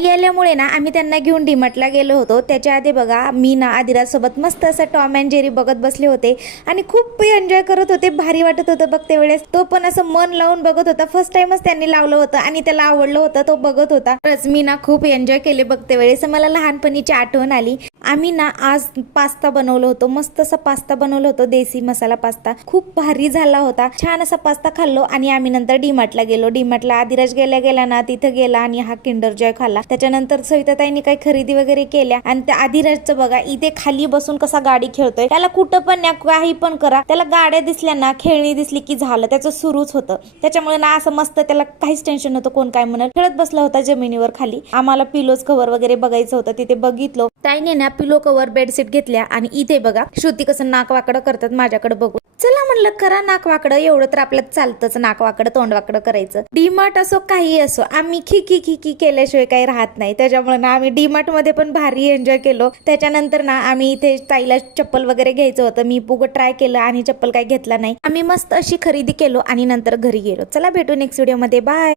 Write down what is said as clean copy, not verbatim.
ताई आल्यामुळे ना आम्ही त्यांना घेऊन डीमार्टला गेलो होतो। त्याच्या आधी बघा मी ना आदिराज सोबत मस्त असं टॉम अँड जेरी बघत बसले होते आणि खूप एन्जॉय करत होते। भारी वाटत होतं बघते वेळेस। तो पण असं मन लावून बघत होता। फर्स्ट टाइमच त्यांनी लावलं होतं आणि त्याला आवडलं होतं, तो बघत होता। खरंच मी ना खूप एन्जॉय केले बघते वेळेस। मला लहानपणीची आठवण आली। आम्ही ना आज पास्ता बनवलं होतं, मस्त असा पास्ता बनवलं होतं, देसी मसाला पास्ता। खूप भारी झाला होता। छान असा पास्ता खाल्लो आणि आम्ही नंतर डीमार्टला गेलो। डीमार्टला आदिराज गेला ना तिथं गेला आणि हा किंडर जॉय खाल्ला। त्याच्यानंतर सविताताईंनी काही खरेदी वगैरे केल्या आणि त्या आदिराजचं बघा इथे खाली बसून कसा गाडी खेळतोय। त्याला कुठं पण न्या, काही पण करा, त्याला गाड्या दिसल्या ना, खेळणी दिसली की झालं, त्याचं सुरूच होतं। त्याच्यामुळे ना असं मस्त त्याला काहीच टेन्शन नव्हतं, कोण काय म्हणत, खेळत बसला होता जमिनीवर खाली। आम्हाला पिलोज कव्हर वगैरे बघायचं होतं, तिथे बघितलं। ताईने ना पिलो कव्हर बेडशीट घेतल्या आणि इथे बघा श्रुती कसं नाक वाकडं करतात माझ्याकडे बघून। चला म्हणलं करा नाक वाकडं, एवढं तर आपल्यात चालतंच, नाक वाकडं तोंड वाकडं करायचं। डीमार्ट असो काही असो, आम्ही खी खी केल्याशिवाय काही राहत नाही। त्याच्यामुळे ना आम्ही डीमार्ट मध्ये पण भारी एन्जॉय केलो। त्याच्यानंतर ना आम्ही इथे ताईला चप्पल वगैरे घ्यायचं होतं, मी पुगं ट्राय केलं आणि चप्पल काही घेतला नाही। आम्ही मस्त अशी खरेदी केलो आणि नंतर घरी गेलो। चला भेटू नेक्स्ट व्हिडिओ मध्ये, बाय।